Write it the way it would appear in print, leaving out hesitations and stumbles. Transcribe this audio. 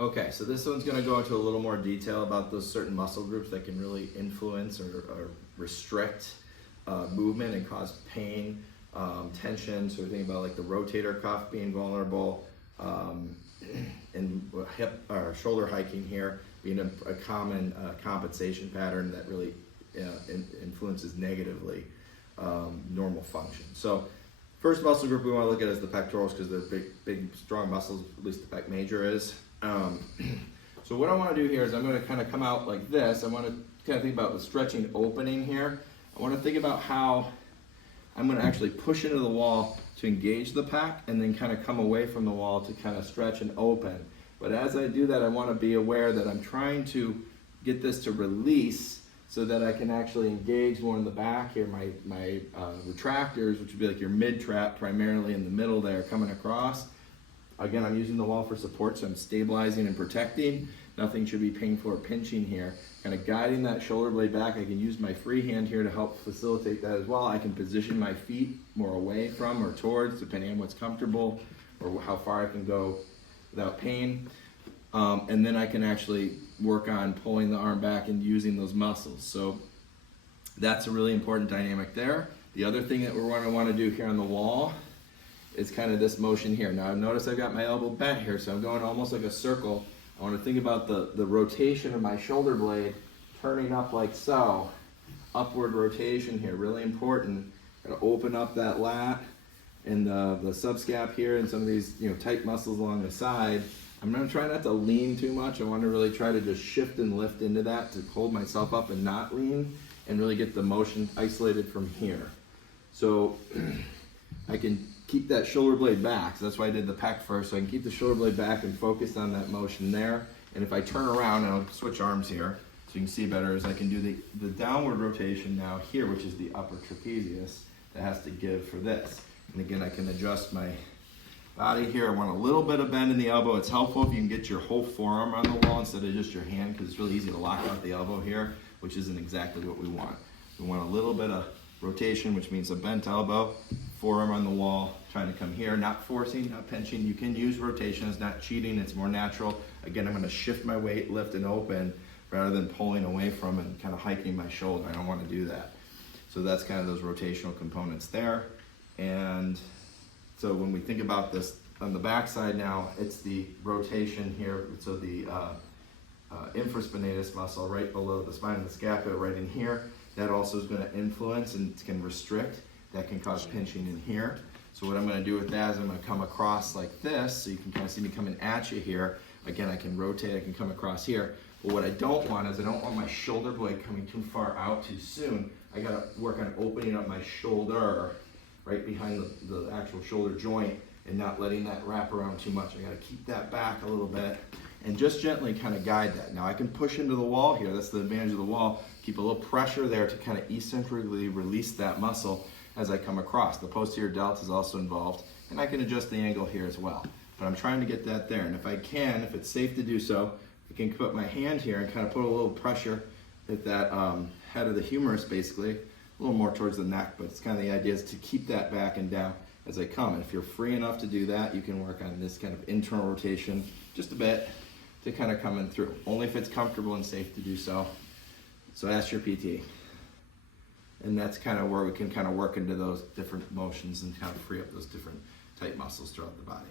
Okay, so this one's gonna go into a little more detail about those certain muscle groups that can really influence or restrict movement and cause pain, tension. So we think about like the rotator cuff being vulnerable, and hip or shoulder hiking here being a common compensation pattern that really influences negatively normal function. So first muscle group we want to look at is the pectorals, because they're big, strong muscles, at least the pec major is. So what I want to do here is I'm going to kind of come out like this. I want to kind of think about the stretching opening here. I want to think about how I'm going to actually push into the wall to engage the pec and then kind of come away from the wall to kind of stretch and open. But as I do that, I want to be aware that I'm trying to get this to release so that I can actually engage more in the back here. My retractors, which would be like your mid-trap primarily in the middle there, coming across. Again, I'm using the wall for support, so I'm stabilizing and protecting. Nothing should be painful or pinching here. Kind of guiding that shoulder blade back. I can use my free hand here to help facilitate that as well. I can position my feet more away from or towards, depending on what's comfortable or how far I can go without pain. And then I can actually work on pulling the arm back and using those muscles. So that's a really important dynamic there. The other thing that we're going to want to do here on the wall is kind of this motion here. Now notice I've got my elbow bent here, so I'm going almost like a circle. I want to think about the rotation of my shoulder blade turning up like so. Upward rotation here, really important. Got to open up that lat and the subscap here and some of these tight muscles along the side. I'm going to try not to lean too much. I want to really try to just shift and lift into that to hold myself up and not lean and really get the motion isolated from here. So I can keep that shoulder blade back. So that's why I did the pec first. So I can keep the shoulder blade back and focus on that motion there. And if I turn around, and I'll switch arms here so you can see better, is I can do the downward rotation now here, which is the upper trapezius that has to give for this. And again, I can adjust my body here. I want a little bit of bend in the elbow. It's helpful if you can get your whole forearm on the wall instead of just your hand, because it's really easy to lock out the elbow here, which isn't exactly what we want. We want a little bit of rotation, which means a bent elbow, forearm on the wall, trying to come here, not forcing, not pinching. You can use rotation, it's not cheating, it's more natural. Again, I'm going to shift my weight, lift and open, rather than pulling away from and kind of hiking my shoulder. I don't want to do that. So that's kind of those rotational components there. And so when we think about this on the back side now, it's the rotation here. So the infraspinatus muscle right below the spine of the scapula right in here, that also is going to influence and can restrict. That can cause pinching in here. So what I'm going to do with that is I'm going to come across like this, so you can kind of see me coming at you here. Again, I can rotate, I can come across here. But what I don't want is I don't want my shoulder blade coming too far out too soon. I got to work on opening up my shoulder right behind the actual shoulder joint and not letting that wrap around too much. I got to keep that back a little bit and just gently kind of guide that. Now I can push into the wall here. That's the advantage of the wall. Keep a little pressure there to kind of eccentrically release that muscle as I come across. The posterior delt is also involved, and I can adjust the angle here as well. But I'm trying to get that there, and if I can, if it's safe to do so, I can put my hand here and kind of put a little pressure at that head of the humerus, basically, a little more towards the neck, but it's kind of the idea is to keep that back and down as I come. And if you're free enough to do that, you can work on this kind of internal rotation just a bit to kind of come in through, only if it's comfortable and safe to do so. So ask your PT. And that's kind of where we can kind of work into those different motions and kind of free up those different tight muscles throughout the body.